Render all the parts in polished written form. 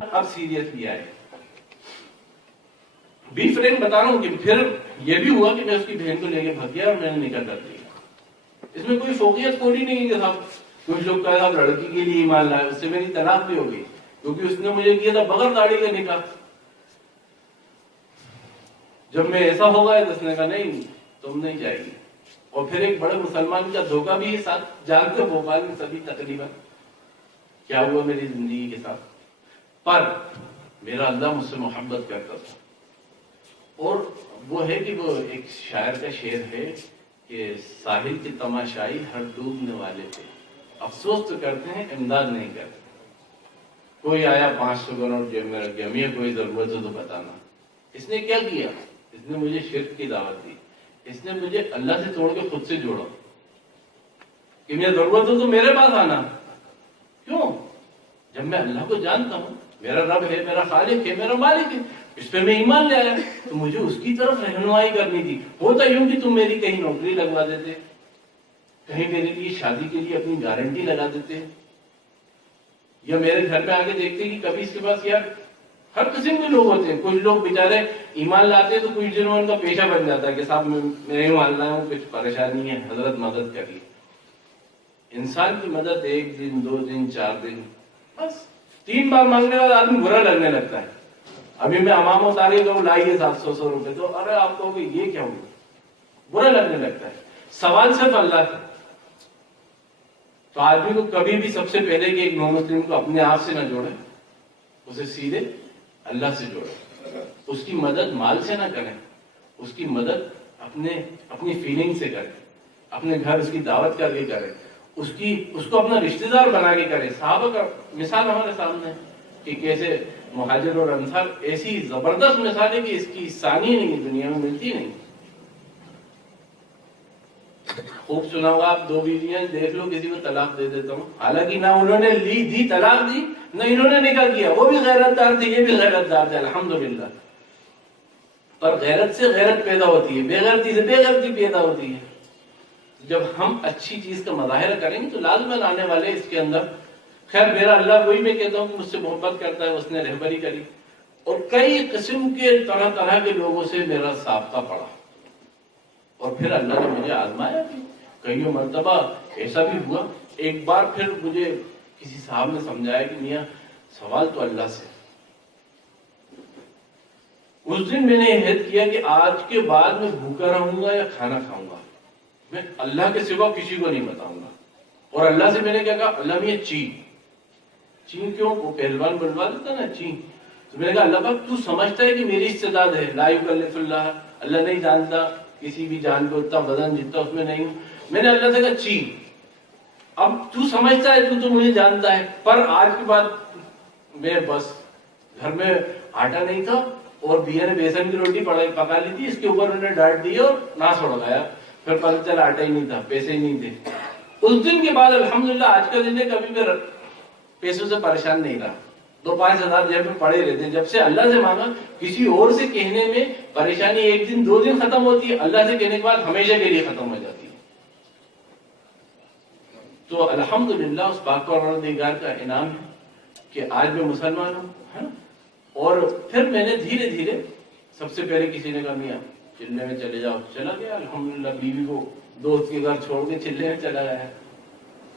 اب سیریس لیا ہے. بی فرینک بتا رہا ہوں کہ پھر یہ بھی ہوا کہ میں اس کی بہن کو لے کے بھگ گیا اور میں نے نکاح کر دیا. اس میں کوئی فوقیت کوئی نہیں ہے کہ صاحب کچھ لوگ کہا صاحب لڑکی کے لیے ایمان لائے, اس سے میری طلاق بھی ہو گئی کیونکہ اس نے مجھے کیا تھا بغیر داڑھی کا نکاح. جب میں ایسا ہوگا تو اس نے کہا نہیں تم نہیں چاہیے. اور پھر ایک بڑے مسلمان کا دھوکہ بھی ساتھ جانتے ہو بھوپال میں سبھی تقریباً کیا ہوا میری زندگی کے ساتھ. پر میرا اللہ مجھ سے محبت کرتا تھا. اور وہ ہے کہ وہ ایک شاعر کا شعر ہے کہ ساحل کی تماشائی ہر ڈوبنے والے پہ افسوس تو کرتے ہیں امداد نہیں کرتے. کوئی آیا 500 کروڑ جیب میں رکھ گیا, مجھے کوئی ضرورت ہو تو بتانا. اس نے کیا کیا؟ اس نے مجھے شرک کی دعوت دی. اس نے مجھے اللہ سے توڑ کے خود سے جوڑا کہ مجھے ضرورت ہو تو میرے پاس آنا. کیوں؟ جب میں اللہ کو جانتا ہوں, میرا رب ہے, میرا خالق ہے, میرا مالک ہے, اس پہ میں ایمان لے آیا, تو مجھے اس کی طرف رہنمائی کرنی تھی. ہوتا یوں کہ تم میری کہیں نوکری لگوا دیتے, کہیں میرے لیے شادی کے لیے اپنی گارنٹی لگا دیتے, یا میرے گھر پہ آ کے دیکھتے کہ کبھی اس کے پاس یار ہر قسم کے لوگ ہوتے ہیں. کچھ لوگ بیچارے ایمان لاتے ہیں تو کچھ دنوں ان کا پیشہ بن جاتا ہے کہ صاحب میں ایمان لایا ہوں, کچھ پریشانی ہے, حضرت مدد کریے. انسان کی مدد 1 دن 2 دن 4 دن بس 3 بار مانگنے والا آدمی برا لگنے لگتا ہے. ابھی میں امام اتاری تو لائیے 700 روپے, تو ارے آپ کو یہ کیا ہوا, برا لگنے لگتا ہے. سوال صرف اللہ کا. تو آدمی کو کبھی بھی سب سے پہلے کہ ایک نو مسلم کو اپنے آپ سے نہ جوڑے, اسے سیدھے اللہ سے جوڑے. اس کی مدد مال سے نہ کریں, اس کی مدد اپنی فیلنگ سے کریں, اپنے گھر اس کی دعوت کر کے کریں, اس کو اپنا رشتہ دار بنا کے کریں. صحابہ کا مثال ہمارے سامنے ہے کہ کیسے مہاجر اور انصار ایسی زبردست مثال ہے کہ اس کی ثانی نہیں دنیا میں ملتی نہیں. خوب سنا ہوگا آپ, 2 بیویاں دیکھ لو کسی کو طلاق دے دیتا ہوں, حالانکہ نہ انہوں نے دی طلاق دی, نہ انہوں نے نکاح کیا, وہ بھی غیرت دار تھے, یہ بھی غیرت دار تھے الحمدللہ. پر غیرت سے غیرت پیدا ہوتی ہے, بے غیرتی سے بے غیرتی پیدا ہوتی ہے. جب ہم اچھی چیز کا مظاہرہ کریں گے تو لازماً آنے والے اس کے اندر. خیر میرا اللہ وہی میں کہتا ہوں کہ مجھ سے محبت کرتا ہے, اس نے رہبری کری, اور کئی قسم کے طرح کے لوگوں سے میرا سابقہ پڑا, اور پھر اللہ نے مجھے آزمایا بھی. کئی مرتبہ ایسا بھی ہوا, ایک بار پھر مجھے کسی صاحب نے سمجھایا کہ میاں سوال تو اللہ سے. اس دن میں نے عہد کیا کہ آج کے بعد میں بھوکا رہوں گا یا کھانا کھاؤں گا, میں اللہ کے سوا کسی کو نہیں بتاؤں گا. اور اللہ سے میں نے کیا کہا, اللہ میاں چین کیوں, وہ پہلوان بنوا دیتا نا چین. تو میں نے کہا اللہ پاک تو سمجھتا ہے کہ میری استعداد ہے, لا یکلف اللہ, اللہ نہیں جانتا کسی بھی جان کو اتنا وزن جتنا اس میں نہیں ہوں. میں نے اللہ سے کہا چین, اب تو سمجھتا ہے تو مجھے جانتا ہے, پر آج کے بعد میں بس گھر میں آٹا نہیں تھا اور بھیا نے بیسن کی روٹی پکا لی تھی, اس کے اوپر انہوں نے ڈانٹ دی اور ناس اڑ گیا. پھر پتہ چلا آٹا ہی نہیں تھا, پیسے ہی نہیں تھے. اس دن کے بعد الحمدللہ آج کا دن ہے, کبھی میں پیسوں سے پریشان نہیں رہا. 2-5 ہزار جیب میں پڑے رہتے ہیں. جب سے اللہ سے مانگا, کسی اور سے کہنے میں پریشانی 1 دن 2 دن ختم ہوتی ہے, اللہ سے کہنے کے بعد ہمیشہ کے لیے ختم ہو جاتی ہے. تو الحمدللہ اس پاک پروردگار کا انعام ہے کہ آج میں مسلمان ہوں. اور پھر میں نے دھیرے دھیرے, سب سے پہلے کسی نے کہا میاں چلے میں چلے جاؤ, چلا گیا الحمدللہ. بیوی کو دوست کے گھر چھوڑ کے چلے میں چلا گیا.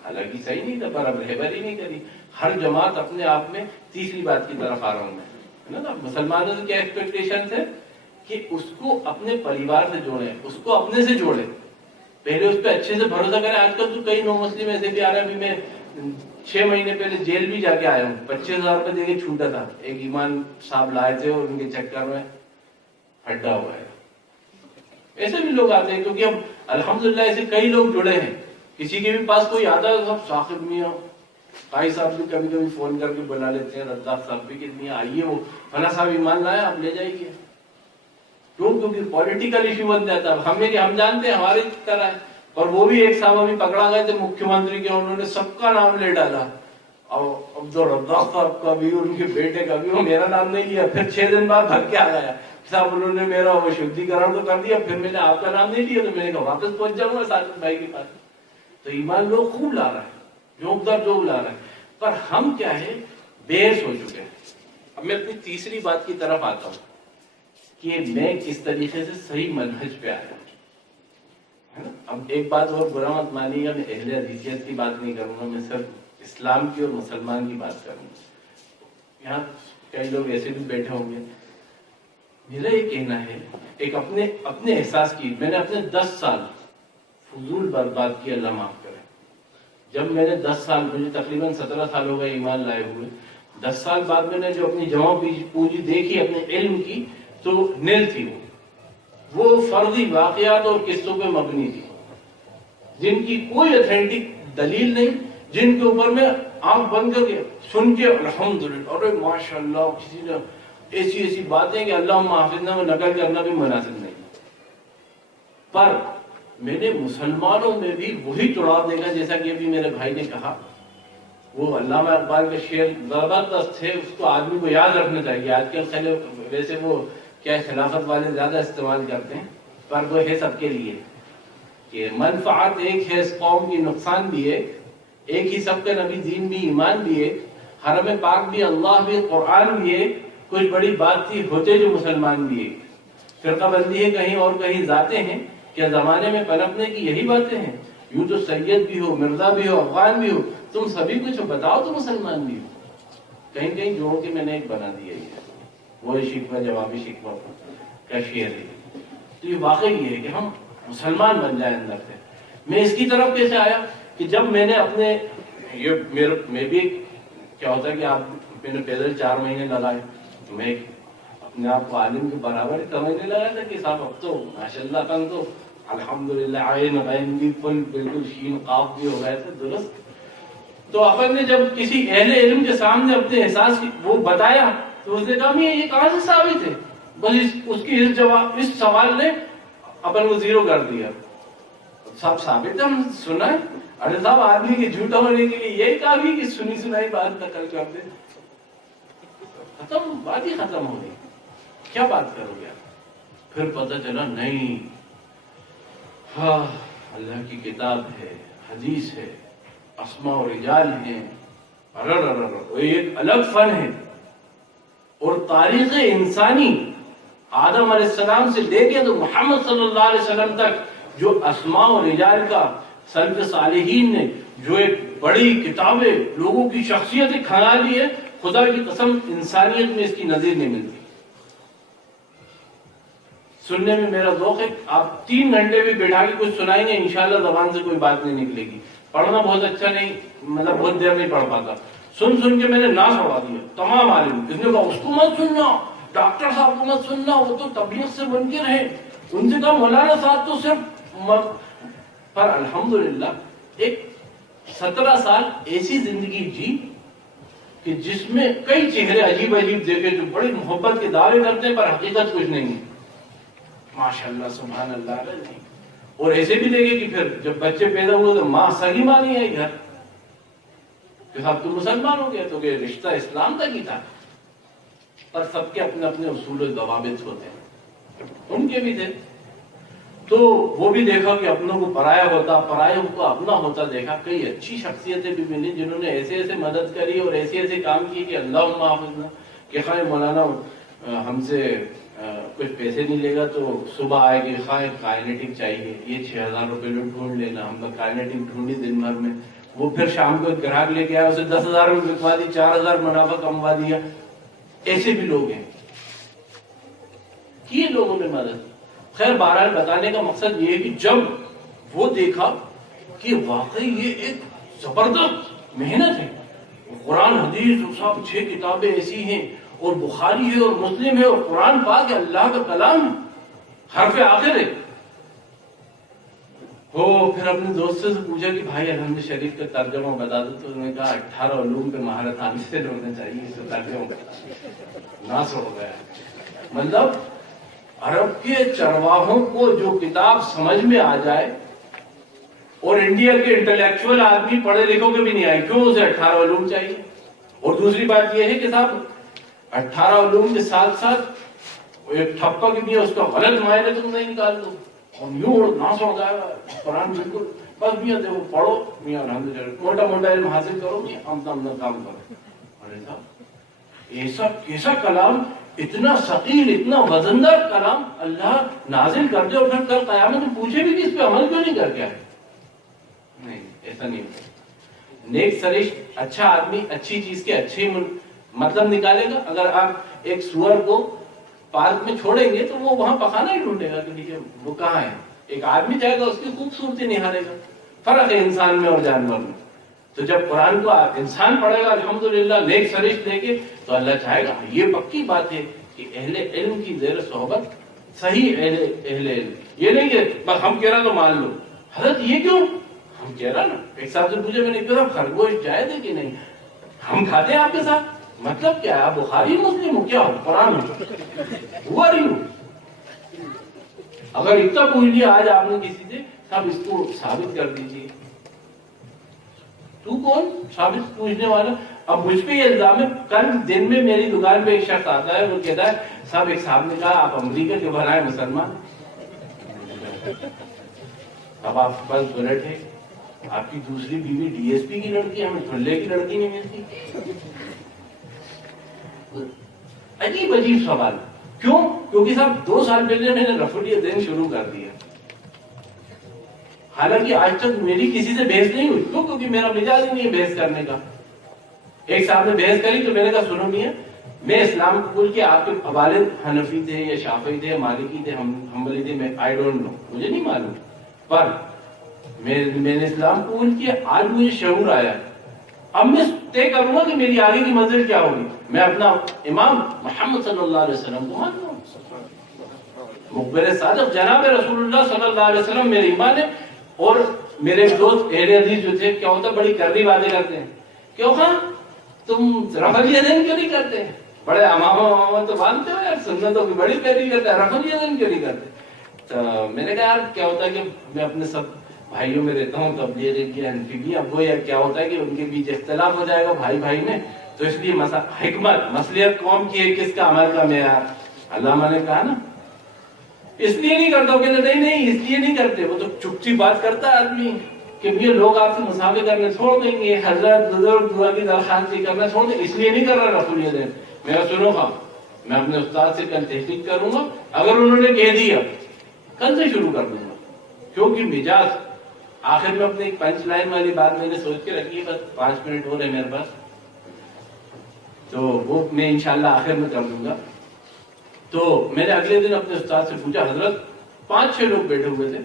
حالانکہ صحیح نہیں تھا, پر اب رہبری نہیں کری. ہر جماعت اپنے آپ میں تیسری بات کی طرف آ رہا ہوں میں, نا. مسلمانوں سے کیا ایکسپیکٹیشن ہے کہ اس کو اپنے پریوار سے جوڑیں, اس کو اپنے سے جوڑیں, پہلے اس پہ اچھے سے بھروسہ کریں. آج کل تو کئی نو مسلم ایسے بھی آ رہے ہیں. ابھی میں 6 مہینے پہلے جیل بھی جا کے آیا ہوں, 25,000 روپے دے کے چھوٹا تھا. ایک ایمان صاحب لائے تھے اور ان کے چکر میں ہڈا ہوا ہے. ایسے بھی لوگ آتے ہیں, کیونکہ اب الحمدللہ ایسے کئی لوگ جڑے ہیں. کسی کے بھی پاس کوئی آتا ہے سب ثاقب میاں, قائی صاحب بھی کبھی کبھی فون کر کے بلا لیتے ہیں, رزاق صاحب بھی کہ میاں آئیے, وہ فلاں صاحب ایمان لائے, آپ لے جائیے. کیونکہ پولیٹیکل ایشو بن جاتا ہے. ہم جانتے ہیں ہماری طرح ہے. اور وہ بھی ایک صاحب ابھی پکڑا گئے تھے مکھیہ منتری کے, انہوں نے سب کا نام لے ڈالا, اور عبدالرزاق صاحب کا بھی, ان کے بیٹے کا بھی, وہ میرا نام نہیں لیا. پھر 6 دن بعد بھگ کے آ گیا صاحب, انہوں نے میرا وہ شدھیکرن تو کر دیا, پھر میں نے آپ کا نام نہیں لیا. تو میں نے کہا واپس پہنچ جاؤں گا ساجد بھائی کے پاس. تو ایمان لوگ خوب لا رہا ہے, جوک در جوک لا رہا ہے. پر ہم کیا ہے, بےحس ہو چکے ہیں. اب میں اپنی تیسری بات کی طرف آتا ہوں کہ میں کس طریقے سے صحیح منہج پہ آیا ہوں. اب ایک بات اور برا مت مانیے گا، میں اہل حدیثیت کی بات نہیں کروں گا، میں صرف اسلام کی اور مسلمان کی بات کروں گا. یہاں کئی لوگ ایسے بھی بیٹھے ہوں گے. میرا یہ کہنا ہے، ایک اپنے احساس کی، میں نے اپنے 10 سال فضول برباد کی، اللہ معاف کرے. جب میں نے 10 سال، مجھے تقریباً 17 سال ہو گئے ایمان لائے ہوئے، 10 سال بعد میں نے جو اپنی جمع پونجی دیکھی اپنے علم کی، تو نیل تھی وہ فرضی واقعات اور قصوں پہ مبنی تھی، جن کی کوئی اتھینٹک دلیل نہیں، جن کے اوپر میں آنکھ بند کر کے سن کے الحمدللہ، اور ماشاءاللہ کسی نے ایسی باتیں کہ اللہم حافظنا میں نقل کرنا بھی مناسب نہیں. پر میں نے مسلمانوں میں بھی وہی چڑاؤ دیکھا، جیسا کہ ابھی میرے بھائی نے کہا. وہ علامہ اقبال کے شعر زبردست تھے، اس کو آدمی کو یاد رکھنا چاہیے. آج کل ویسے وہ کیا خلافت والے زیادہ استعمال کرتے ہیں، پر وہ ہے سب کے لیے کہ منفعت ایک ہے اس قوم کی، نقصان بھی ایک ہی، سب کا نبی دین بھی، ایمان بھی ایک، حرم پاک بھی، اللہ بھی، قرآن بھی ایک. کچھ بڑی بات تھی، ہوتے جو مسلمان بھی ایک. فرقہ بندی ہے کہیں اور کہیں ذاتیں ہیں، کیا زمانے میں پنپنے کی یہی باتیں ہیں؟ یوں تو سید بھی ہو، مرزا بھی ہو، افغان بھی ہو، تم سبھی کچھ بتاؤ تو مسلمان بھی ہو. کہیں کہیں جوڑ کے میں نے ایک بنا دیا ہے، وہ شکوہ جوابی شکوہ کا شعر ہے. تو یہ واقعی یہ ہے کہ ہم مسلمان بن جائیں اندر سے. میں اس کی طرف کیسے آیا کہ جب میں نے اپنے میں بھی کیا ہوتا ہے کہ میں نے پیدل 4 مہینے لگائے، تو میں اپنے آپ کو عالم کے برابر سمجھنے لگا تھا کہ صاحب اب تو ماشاءاللہ اپن تو الحمدللہ عین غین بھی بالکل شین قاف بھی ہو گئے تھے درست. تو اپن نے جب کسی اہل علم کے سامنے اپنے احساس وہ بتایا تو اس نے کہا یہ کہاں سے ثابت ہے؟ بس اس کی اس سوال نے اپن کو زیرو کر دیا. صاحب ثابت ہے، ہم سنا ہے. ارے صاحب آدمی کے جھوٹا ہونے کے لیے یہی کافی کہ سنی سنائی بات نقل کر دے. ختم، بات ہی ختم ہو گئی. کیا بات کرو گے؟ پھر پتہ چلا نہیں، ہاں اللہ کی کتاب ہے، حدیث ہے، اسماء و رجال ہیں، ایک الگ فن ہے. اور تاریخ انسانی آدم علیہ السلام سے لے کے تو محمد صلی اللہ علیہ وسلم تک جو اسماء و رجال کا سلف صالحین نے جو ایک بڑی کتابیں لوگوں کی شخصیتیں کھلا دی ہے، خدا کی قسم انسانیت میں اس کی نظیر نہیں ملتی. سننے میں میرا ذوق ہے، آپ 3 گھنٹے بھی بیٹھا کے کچھ سنائیں گے انشاءاللہ زبان سے کوئی بات نہیں نکلے گی. پڑھنا بہت اچھا نہیں، مطلب بہت دیر نہیں پڑھ پاتا. سن کے میں نے ناس اڑا دیا تمام عالم. کس نے کہا اس کو مت سننا، ڈاکٹر صاحب کو مت سننا، وہ تو طبیعت سے منکر ہیں. ان سے کہا مولانا صاحب تو صرف پر الحمدللہ ایک 17 سال ایسی زندگی جی کہ جس میں کئی چہرے عجیب دیکھے جو بڑی محبت کے دعوے کرتے ہیں پر حقیقت کچھ نہیں ہے. ماشاءاللہ سبحان اللہ. اور ایسے بھی دیکھے کہ پھر جب بچے پیدا ہوئے تو ماں صحیح ماں نہیں آئی گھر کہ صاحب تو مسلمان ہو گیا، تو کہ رشتہ اسلام تک ہی تھا. پر سب کے اپنے اپنے اصول و ضوابط ہوتے ہیں، ان کے بھی تھے. تو وہ بھی دیکھا کہ اپنوں کو پرایا ہوتا، پرایوں کو اپنا ہوتا دیکھا. کئی اچھی شخصیتیں بھی ملی جنہوں نے ایسے مدد کری اور ایسے کام کیے کہ اللہم حافظنا. کہ خواہ مولانا ہم سے کچھ پیسے نہیں لے گا تو صبح آئے کہ خواہ کائنیٹک چاہیے، یہ 6000 روپے میں ڈھونڈ لینا. ہم نے کائنیٹک ڈھونڈی دن بھر میں. وہ پھر شام کو ایک گراہک لے کے آیا، اسے 10,000 میں بکوا دی، 4,000 منافع کموا دیا. ایسے بھی لوگ ہیں، کیے لوگوں نے مدد. خیر بہرحال بتانے کا مقصد یہ ہے کہ جب وہ دیکھا کہ واقعی یہ ایک زبردست محنت ہے، قرآن حدیث صاحب 6 کتابیں ایسی ہیں، اور بخاری ہے اور مسلم ہے اور قرآن پاک ہے، اللہ کا کلام ہے، حرف آخر ہے. وہ پھر اپنے دوستوں سے پوچھا کہ بھائی الحمد شریف کا ترجمہ بتا دو. تو انہوں نے کہا 18 علوم پہ مہارت حاصل ہونا چاہیے، اس کا ترجمہ ناس ہو گیا. مطلب عرب کے چرواہوں کو جو کتاب سمجھ میں آ جائے، اور انڈیا کے انٹلیکچوئل آدمی پڑھے لکھوں کے بھی نہیں آئے، کیوں؟ اسے 18 علوم چاہیے. اور دوسری بات یہ ہے کہ صاحب 18 علوم کے ساتھ ساتھ ایک ٹھپا بھی ہے، اس کا غلط معنی تم نہیں نکال دو اور یوں ناس ہو جائے گا. قرآن بالکل بس میاں دیکھو پڑھو، میاں الحمد للہ موٹا علم حاصل کرو، میاں ہم کام کرو. ارے صاحب ایسا کلام اتنا ثقیل اتنا وزندار کلام اللہ نازل کر دے اور پھر کل قیامت میں پوچھے بھی کہ اس پہ عمل کیوں نہیں کر کے آئے. نہیں ایسا نہیں ہوتا. نیک سرشت اچھا آدمی اچھی چیز کے اچھے مطلب نکالے گا. اگر آپ ایک سور کو پارک میں چھوڑیں گے تو وہ وہاں پخانا ہی ڈھونڈے گا کہ وہ کہاں ہے. ایک آدمی جائے گا اس کی خوبصورتی نہارے گا. فرق ہے انسان میں اور جانور میں. تو جب قرآن کو انسان پڑھے گا الحمدللہ نیک سرشت لے کے تو اللہ چاہے گا. یہ پکی بات ہے کہ اہل علم کی زیر صحبت صحیح اہل علم. یہ نہیں کہ بس ہم کہہ رہا تو مان لو. حضرت یہ کیوں؟ ہم کہہ رہا نا. ایک صاحب سے پوچھا میں نے کہا خرگوش جائز ہے کہ نہیں؟ ہم کھاتے ہیں آپ کے ساتھ. مطلب کیا ہے؟ آپ بخاری مسلم ہو کیا ہو قرآن ہوا رہی ہو؟ اگر اتنا پوچھ لیا آج آپ نے کسی سے سب اس کو ثابت کر دیجیے. تو کون ثابت پوچھنے والا؟ اب مجھ پہ یہ الزام ہے. کل دن میں میری دکان پہ ایک شخص آتا ہے وہ کہتا ہے صاحب ایک صاحب نے کہا آپ امریکہ کے بنائے مسلمان. اب آپ کے پاس بلٹ ہے, آپ کی دوسری بیوی ڈی ایس پی کی لڑکی, ہمیں ٹھلے کی لڑکی نہیں ملتی. عجیب عجیب سوال. کیوں؟ کیونکہ صاحب 2 سال پہلے میں نے رفع الیدین شروع کر دیا. حالانکہ آج تک میری کسی سے بحث نہیں ہوئی. کیوں؟ کیونکہ میرا مزاج ہی نہیں ہے بحث کرنے کا. ایک صاحب نے بحث کری تو میں نے کہا سنو میاں, میں اسلام قبول کیا, آپ کے والد حنفی تھے یا شافعی تھے یا مالکی تھے حنبلی تھے, میں آئی ڈونٹ نو, مجھے نہیں معلوم, پر میں نے اسلام قبول کیا. آج مجھے شعور آیا, اب میں طے کروں گا کہ میری آگے کی منزل کیا ہوگی. میں اپنا امام محمد صلی اللہ علیہ وسلم کو مانتا ہوں. مقبر صادق جناب رسول اللہ صلی اللہ علیہ وسلم میرے ایمان ہے. اور میرے دوست اہل حدیث جو تھے کیا ہوتا بڑی کرنی باتیں کرتے ہیں. کیوں خان تم رفع الیدین کیوں نہیں کرتے؟ بڑے امامہ تو مانتے ہو یار, سنتوں کی بڑی پیروی کرتے ہیں, رفع الیدین کیوں نہیں کرتے؟ تو میں نے کہا یار کیا ہوتا ہے کہ میں اپنے سب بھائیوں میں رہتا ہوں, تبلیغی کی حنفی بھی. اب وہ کیا ہوتا ہے کہ ان کے بیچ اختلاف ہو جائے گا بھائی بھائی میں, تو اس لیے حکمت مصلحت قوم کی ہے, کس کا عمل کا معیار. علامہ نے کہا نا اس لیے نہیں کرتا. وہ کہتے نہیں اس لیے نہیں کرتے. وہ تو چپ بات کرتا ہے آدمی کہ یہ لوگ آپ سے مسافر کرنے چھوڑ دیں گے, حضرت بزرگ دعا کی درخواست کرنا چھوڑ دیں, اس لیے نہیں کر رہا رفع الیدین. میرا سنو گا, میں اپنے استاد سے کل تحقیق کروں گا, اگر انہوں نے کہہ دیا کل سے شروع کر دوں گا. کیونکہ مزاج آخر میں اپنے ایک پنچ لائن والی بات میں نے سوچ کے رکھی ہے, بس 5 منٹ ہو رہے میرے پاس, تو وہ میں انشاءاللہ آخر میں کر دوں گا. تو میں نے اگلے دن اپنے استاد سے پوچھا, حضرت 5-6 لوگ بیٹھے ہوئے تھے,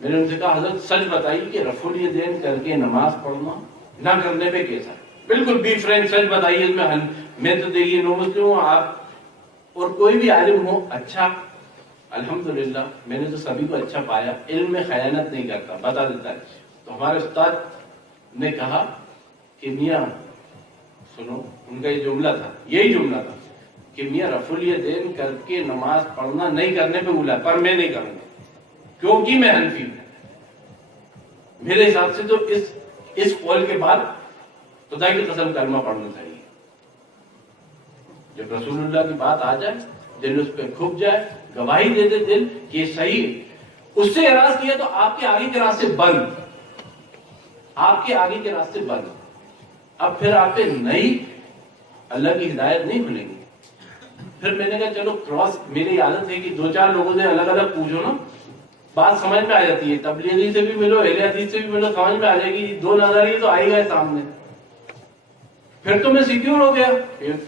میں نے ان سے کہا حضرت سچ بتائیے کہ رفع الیدین کر کے نماز پڑھنا نہ کرنے پہ کیسا ہے؟ بالکل بی فرینک سچ بتائیے. میں تو دیکھیے نو مسلم ہوں, آپ اور کوئی بھی عالم ہو اچھا, الحمدللہ میں نے تو سبھی کو اچھا پایا, علم میں خیانت نہیں کرتا, بتا دیتا ہے. تو ہمارے استاد نے کہا کہ میاں سنو, ان کا یہ جملہ تھا, یہی جملہ تھا کہ میاں رفع الیدین کر کے نماز پڑھنا نہیں کرنے پہ بولا, پر میں نہیں کروں گا کیونکہ میں حنفی ہوں. میرے حساب سے تو اس قول کے بعد خدا کی قسم کلمہ پڑھنا چاہیے. جب رسول اللہ کی بات آ جائے, دل اس پہ کھپ جائے, گواہی دے دے دل کہ یہ صحیح ہے, اس سے اعراض کیا تو آپ کے آگے کے راستے بند, آپ کے آگے کے راستے بند. اب پھر آپ پہ نئی اللہ کی ہدایت نہیں کھلے گی. پھر میں نے کہا چلو کراس, میری عادت ہے کہ 2-4 لوگوں سے الگ الگ پوچھو نا, بات سمجھ میں آ جاتی ہے. تبلیغی سے بھی ملو, اہل حدیث سے بھی ملو, سمجھ میں آ جائے گی. 2 نظریے تو آئی گئے سامنے, پھر تو میں سیکیور ہو گیا.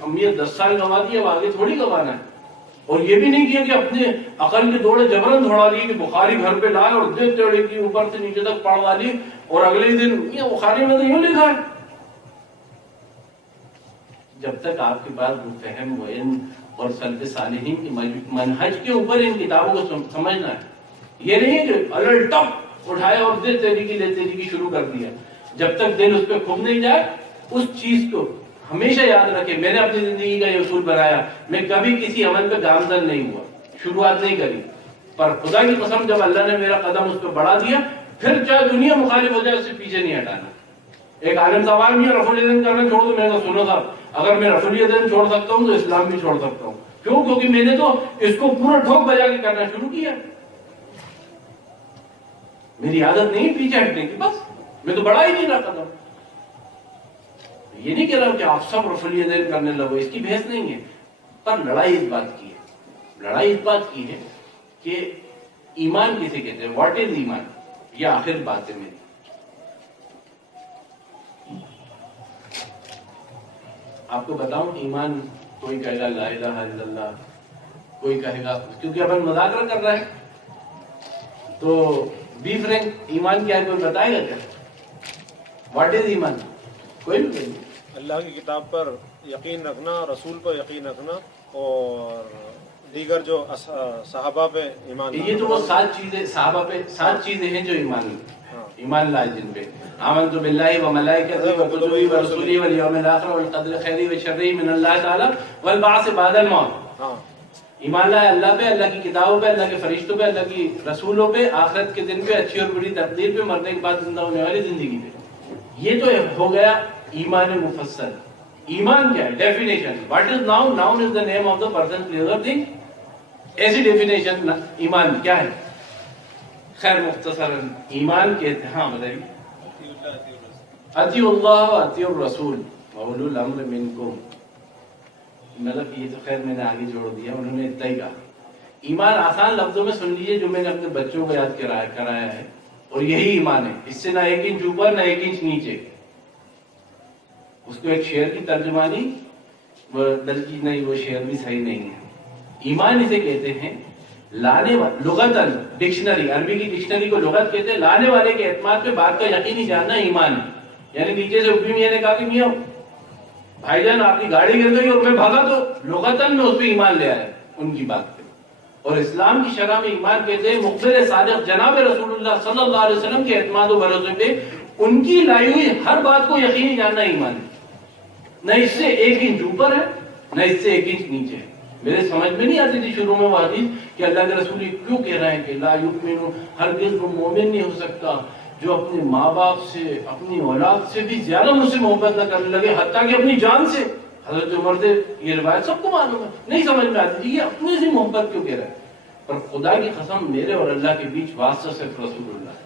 امی 10 سال گوا دی, اب آگے تھوڑی گوانا ہے. اور یہ بھی نہیں کیا کہ اپنے عقل کے دوڑے جبرن دوڑا لیے کہ بخاری گھر پہ لائے اور دے چڑھے کی اوپر سے نیچے تک پڑھوا لی, اور اگلے دن یہ بخاری میں تو یوں لکھا ہے. جب تک آپ کے پاس فہم و علم اور سلف صالحین کی منہج کے اوپر ان کتابوں کو سمجھنا ہے, یہ نہیں کہ الٹ ٹپ اٹھایا اور دل تیری کی شروع کر دیا. جب تک دل اس پہ کھب نہیں جائے, اس چیز کو ہمیشہ یاد رکھے. میں نے اپنی زندگی کا یہ اصول بنایا, میں کبھی کسی عمل پہ گامزن نہیں ہوا, شروعات نہیں کری, پر خدا کی قسم جب اللہ نے میرا قدم اس پہ بڑھا دیا, پھر چاہے دنیا مخالف ہو جائے اس سے پیچھے نہیں ہٹانا. ایک عالم سوال میں رفع الیدین کرنا چھوڑ دو, میں نے سنو صاحب اگر میں رفع الیدین چھوڑ سکتا ہوں تو اسلام بھی چھوڑ سکتا ہوں. کیوں؟ کیونکہ میں نے تو اس کو پورا ٹھوک بجا کے کرنا شروع کیا. میری عادت نہیں پیچھے ہٹنے کی, بس میں تو بڑا ہی نہیں رہا قدم. یہ نہیں کہہ رہا کہ آپ سب رفع الیدین کرنے لگو، اس کی بحث نہیں ہے، پر لڑائی اس بات کی ہے، لڑائی اس بات کی ہے کہ ایمان کسے کہتے ہیں، واٹ از ایمان. یہ آخر بات ہے میری. آپ کو بتاؤں ایمان، کوئی کہے گا لا الہ الا اللہ، کوئی کہے گا، کیونکہ اپن مذاکرہ کر رہے ہیں تو بی فرینک، ایمان کیا ہے کوئی بتائے گا کیا؟ واٹ از ایمان؟ کوئی بھی نہیں. اللہ کی کتاب پر یقین رکھنا، رسول پر یقین رکھنا، اور دیگر جو صحابہ پہ ایمان رکھنا. یہ تو وہ 7 چیزیں صحابہ پہ 7 چیزیں ہیں جو ایمان لائے جن پہ آمنت باللہ و ملائکتہ و کتبہ و رسولہ والیوم الآخر والقدر خیرہ و شرہ من اللہ تعالی والبعث بعد الموت. ایمان لائے اللہ پہ، اللہ کی کتابوں پہ، اللہ کے فرشتوں پہ، اللہ کی رسولوں پہ، آخرت کے دن پہ، اچھی اور بری تقدیر پہ، مرنے کے بعد زندہ ہونے والی زندگی پہ. یہ تو ہو گیا ایمان مفصل. ایمان کیا ہے؟ Definition. What is noun? Noun is the name of the person place اور تھنگ. ایسی ڈیفینیشن ایمان کیا ہے؟ خیر مختصراً ایمان کہتے ہیں، ہاں بتائیے، اطیعوا اللہ و اطیعوا الرسول واولی الامر منکم. مطلب یہ تو خیر میں نے آگے جوڑ دیا، انہوں نے اتنا ہی کہا. ایمان آسان لفظوں میں سن لیجیے جو میں نے اپنے بچوں کو یاد کرایا ہے، اور یہی ایمان ہے. اس سے نہ 1 انچ اوپر نہ 1 انچ نیچے. اس کو ایک شعر کی ترجمانی بلکہ نہیں، وہ شعر بھی صحیح نہیں ہے. ایمان اسے کہتے ہیں لانے والے، لغتاً ڈکشنری، عربی کی ڈکشنری کو لغت کہتے ہیں لانے والے کے اعتماد پہ بات کا یقینی جاننا ایمان ہے. یعنی نیچے سے اوپی میاں نے کہا کہ میاں بھائی جان آپ کی گاڑی گر گئی اور میں بھاگا، تو لغتاً میں اس پہ ایمان لے آیا ان کی بات پہ. اور اسلام کی شرح میں ایمان کہتے ہیں مخبر صادق جناب رسول اللہ صلی اللہ علیہ وسلم کے اعتماد و بھروسے پہ ان کی لائی ہوئی ہر بات کو یقینی جاننا ایمان ہے. نہ اس سے 1 انچ اوپر ہے نہ اس سے 1 انچ نیچے ہے. میرے سمجھ میں نہیں آتی تھی شروع میں وہ حدیث کہ اللہ کے رسول کیوں کہہ رہے ہیں کہ لا یؤمن، ہرگز وہ مومن نہیں ہو سکتا جو اپنے ماں باپ سے، اپنی اولاد سے بھی زیادہ مجھ سے محبت نہ کرنے لگے، حتیٰ کہ اپنی جان سے. حضرت عمر سے یہ روایت سب کو معلوم ہے. نہیں سمجھ میں آتی تھی یہ اپنی سے محبت کیوں کہہ رہے ہیں. پر خدا کی قسم میرے اور اللہ کے بیچ واسطہ صرف رسول اللہ ہے.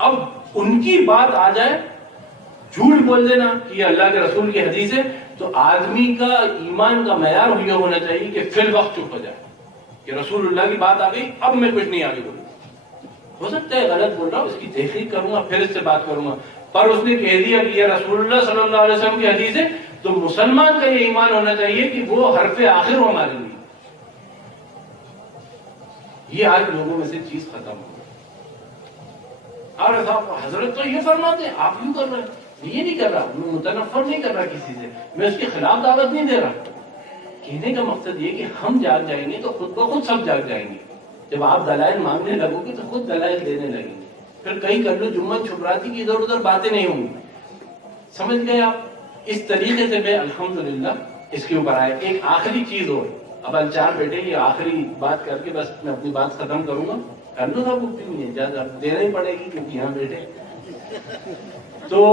اب ان کی بات آ جائے، جھوٹ بول دینا کہ یہ اللہ کے رسول کی حدیث ہے، تو آدمی کا ایمان کا معیار یہ ہونا چاہیے کہ فی الوقت چپ ہو جائے کہ رسول اللہ کی بات آ گئی، اب میں کچھ نہیں آگے بولوں. ہو سکتا ہے غلط بول رہا ہوں، اس کی تحقیق کروں گا پھر اس سے بات کروں گا، پر اس نے کہہ دیا کہ یہ رسول اللہ صلی اللہ علیہ وسلم کی حدیث ہے، تو مسلمان کا یہ ایمان ہونا چاہیے کہ وہ حرف آخر ہو ہمارے لیے. یہ آج لوگوں میں سے چیز ختم ہو. اور حضرت تو یہ فرماتے ہیں، آپ کیوں کر رہے ہیں؟ یہ نہیں کر رہا، میں متنفر نہیں کر رہا کسی سے، میں اس کے خلاف دعوت نہیں دے رہا. کہنے کا مقصد یہ کہ ہم جاگ جائیں گے تو خود بخود سب جاگ جائیں گے. جب آپ دلائل مانگنے لگو گے تو خود دلائل دینے لگیں گے. پھر کہیں کر لو جمعہ چھپراتی کی ادھر ادھر باتیں نہیں ہوں گی. سمجھ گئے آپ؟ اس طریقے سے میں الحمدللہ اس کے اوپر آیا. ایک آخری چیز اور، اب الچار بیٹے یہ آخری بات کر کے بس میں اپنی بات ختم کروں گا. کر لو تھا مفتی نہیں اجازت دینا ہی پڑے گی کیونکہ یہاں بیٹھے. تو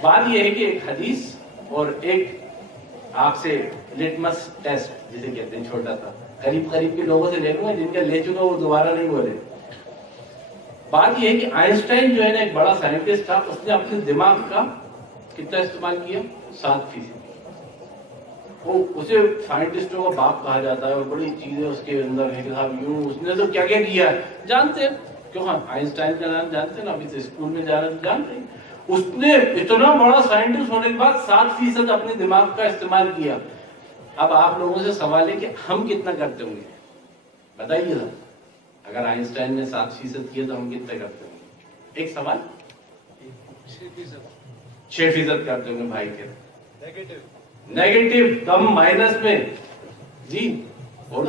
بات یہ ہے کہ ایک حدیث اور ایک آپ سے لٹمس ٹیسٹ جسے کہتے ہیں چھوٹا تھا، قریب قریب کے لوگوں سے لے لوں گا، جن کا لے چکا وہ دوبارہ نہیں بولے. بات یہ ہے کہ آئنسٹائن جو ہے نا ایک بڑا سائنٹسٹ تھا، اس نے اپنے دماغ کا کتنا استعمال کیا؟ 7%. وہ اسے سائنٹسٹوں کا باپ کہا جاتا ہے اور بڑی چیزیں اس کے اندر ہے کہ صاحب یوں اس نے تو کیا کیا کیا ہے جانتے ہیں. کیوں؟ ہاں آئنسٹائن کا نام جانتے ہیں نا، ابھی سے اسکول میں جا رہے ہیں جانتے ہیں. اس نے اتنا بڑا سائنٹسٹ ہونے کے بعد 7% اپنے دماغ کا استعمال کیا. اب آپ لوگوں سے سوال ہے کہ ہم کتنا کرتے ہوں گے؟ بتائیے ذرا. اگر آئنسٹائن نے 7% کیا تو ہم کتنا کرتے ہوں گے؟ ایک سوال. 6% کرتے ہوں گے بھائی کے نیگیٹو کم مائنس میں جی. اور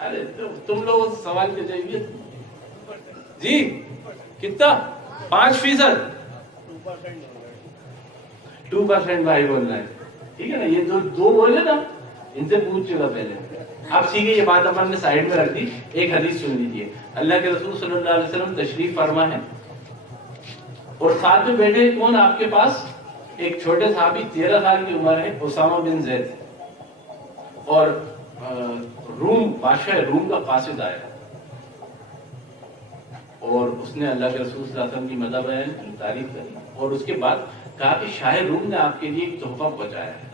ارے تم لوگ سوال کے جائیے جی. کتنا؟ 5%. 2% بھائی بولنا ہے. ٹھیک ہے نا؟ یہ جو دو بولے نا ان سے پوچھ چکا پہلے. آپ سیکھے یہ بات اپن نے سائڈ میں رکھ دی. ایک حدیث سن لیجیے. اللہ کے رسول صلی اللہ علیہ وسلم تشریف فرما ہے اور ساتھ میں بیٹھے کون آپ کے پاس؟ ایک چھوٹے صحابی 13 سال کی عمر ہے، اسامہ بن زید، اور روم بادشاہ روم کا قاصد آیا اور اس نے اللہ کے رسول صلی اللہ علیہ وسلم کی مدح بیان کی، تعریف کری، اور اس کے بعد کہا کہ شاہ روم نے آپ کے لیے ایک تحفہ پہنچایا ہے۔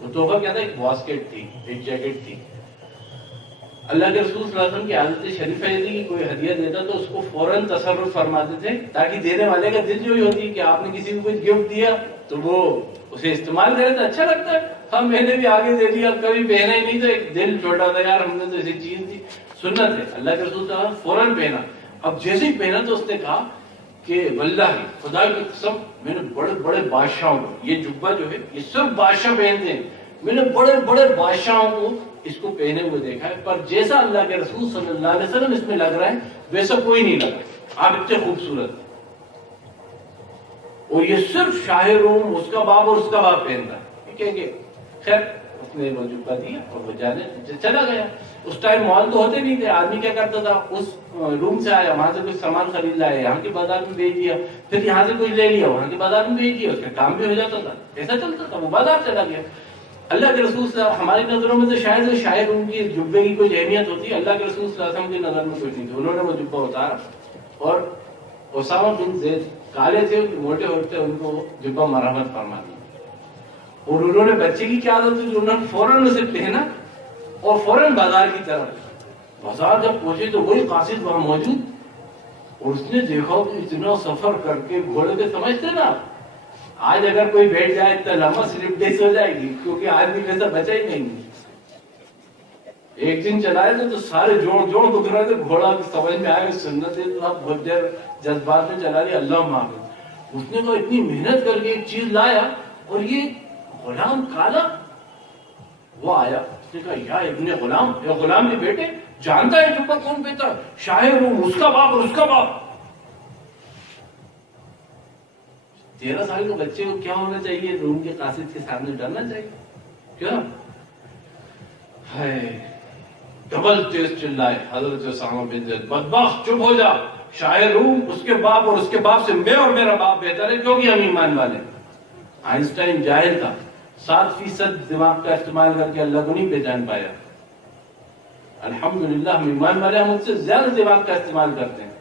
وہ تحفہ کیا تھا؟ ایک واسکٹ تھی، ایک جیکٹ تھی۔ اللہ کے رسول صلی اللہ علیہ وسلم کی عادت شریفہ یہ تھی کہ کوئی ہدیہ دیتا تو اس کو فوراً تصرف فرماتے تھے، تاکہ دینے والے کا دل جو ہی ہوتی ہے کہ آپ نے کسی کو کچھ گفٹ دیا تو وہ اسے استعمال کرے تو اچھا لگتا ہے۔ ہم میں نے بھی آگے دے دیا، کبھی پہنا ہی نہیں تو ایک دل چھوٹا تھا، یار ہم نے تو ایسی چیز دی، سنت ہے۔ اللہ کے رسول صلی اللہ علیہ وسلم فوراً پہنا۔ اب جیسے ہی پہنا تو اس نے کہا کہ واللہ خدا کی قسم میں نے بڑے بڑے بادشاہوں کو، یہ جبہ جو ہے یہ صرف بادشاہ پہنتے ہیں، میں نے بڑے بڑے بادشاہوں کو اس کو پہنے ہوئے دیکھا ہے، پر جیسا اللہ کے رسول صلی اللہ علیہ وسلم اس میں لگ رہا ہے ویسا کوئی نہیں لگا، آپ اتنے خوبصورت۔ اور یہ صرف شاہ روم، اس کا باپ اور اس کا باپ پہنتا ہے، ٹھیک ہے کہ خیر اس نے وہ جبہ دیا اور وہ جانے چلا گیا۔ اس ٹائم مال تو ہوتے نہیں تھے، آدمی کیا کرتا تھا، اس روم سے آیا وہاں سے کچھ سامان خرید لایا، یہاں کے بازار میں بیچ دیا، پھر یہاں سے کچھ لے لیا وہاں کے بازار میں بیچ دیا، اس کا کام بھی ہو جاتا تھا، ایسا چلتا تھا، وہ بازار چلا گیا۔ اللہ کے رسول صلی اللہ علیہ وسلم، ہماری نظروں میں تو شاید شاہ روم کی جبے کی کوئی اہمیت ہوتی ہے، اللہ کے رسول صلی اللہ علیہ وسلم کی نظر میں کچھ نہیں تھی۔ انہوں نے وہ جبہ اتارا اور اسامہ بن زید کالے تھے، موٹے ہوتے، ان کو جبہ مرحمت فرما دی، اور انہوں نے بچے کی کیا عادت تھی، انہوں نے فوراً اسے پہنا اور فوراً بازار کی طرف۔ بازار جب پہنچے تو وہی قاصد وہاں موجود، اور اس نے دیکھا کہ اتنا سفر کر کے گھوڑے کے، سمجھتے نا آج اگر کوئی بیٹھ جائے اتنا لمبا سلپ ڈیس ہو جائے گی، کیونکہ آدمی ویسا بچا ہی نہیں۔ ایک دن چلائے تھے تو سارے جوڑ دکھ رہے تھے، گھوڑا کی سمجھ میں آئے سنت ہے تو آپ بہت دیر جذبات میں چلا رہی، اللہ معافظ۔ اس نے تو اتنی محنت کر کے ایک چیز لایا، اور یہ غلام کالا، وہ آیا، اس نے کہا یا ابن غلام، یا غلام کے بیٹے، جانتا ہے جبہ کون پہنتا؟ شاہ روم، اس کا باپ اور اس کا باپ۔ 13 سال کے بچے کو کیا ہونا چاہیے؟ روم کے قاصد کے سامنے ڈرنا چاہیے، کیا ہے؟ ڈبل تیز چلائے حضرت اسامہ بن زید، بدبخت چپ ہو جا، شاہ روم، اس کے باپ اور اس کے باپ سے میں اور میرا باپ بہتر ہے، کیونکہ ہم ایمان والے۔ آئنسٹائن جاہل تھا، 7% دماغ کا استعمال کر کے اللہ کو نہیں پہچان پایا۔ الحمدللہ ہم ایمان والے، ہم ان سے زیادہ دماغ کا استعمال کرتے ہیں۔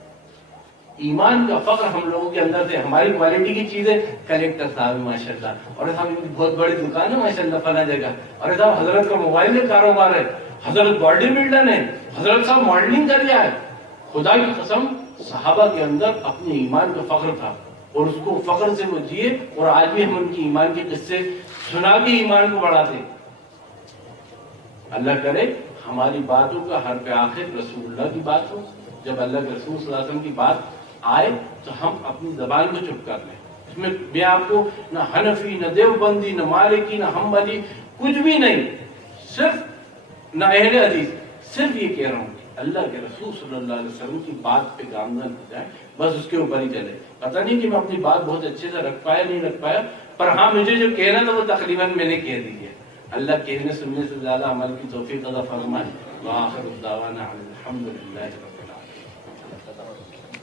ایمان کا فخر ہم لوگوں کے اندر سے، ہماری کوالٹی کی چیزیں، کلیکٹر صاحب ماشاءاللہ، اور صاحب ان کی بہت بڑی دکان ہے ماشاءاللہ فلاں جگہ، اور صاحب حضرت کا موبائل کا کاروبار ہے، حضرت باڈی بلڈر ہے، حضرت صاحب ماڈلنگ کر رہا ہے۔ خدا کی قسم صحابہ کے اندر اپنے ایمان کا فخر تھا، اور اس کو فخر سے وہ جیے، اور آج بھی ہم ان کی ایمان کے قصے سنا کے ایمان کو بڑھاتے۔ اللہ کرے ہماری باتوں کا ہر پہ آخر رسول اللہ کی بات ہو، جب اللہ کے رسول صلی اللہ علیہ وسلم کی بات آئے تو ہم اپنی زبان کو چپ کر لیں۔ اس میں میں آپ کو نہ حنفی، نہ دیوبندی، نہ مالکی، نہ حنبلی، کچھ بھی نہیں، صرف نہ اہل حدیث، صرف یہ کہہ رہا ہوں کہ اللہ کے رسول صلی اللہ علیہ وسلم کی بات پہ گامزن ہو جائے، بس اس کے اوپر ہی چلے۔ پتہ نہیں کہ میں اپنی بات بہت اچھے سے رکھ پایا نہیں رکھ پایا، پر ہاں مجھے جو کہنا تھا وہ تقریباً میں نے کہہ دی ہے۔ اللہ کہنے سننے سے زیادہ عمل کی توفیق عطا فرمائے۔ وآخر دعوانا الحمدللہ۔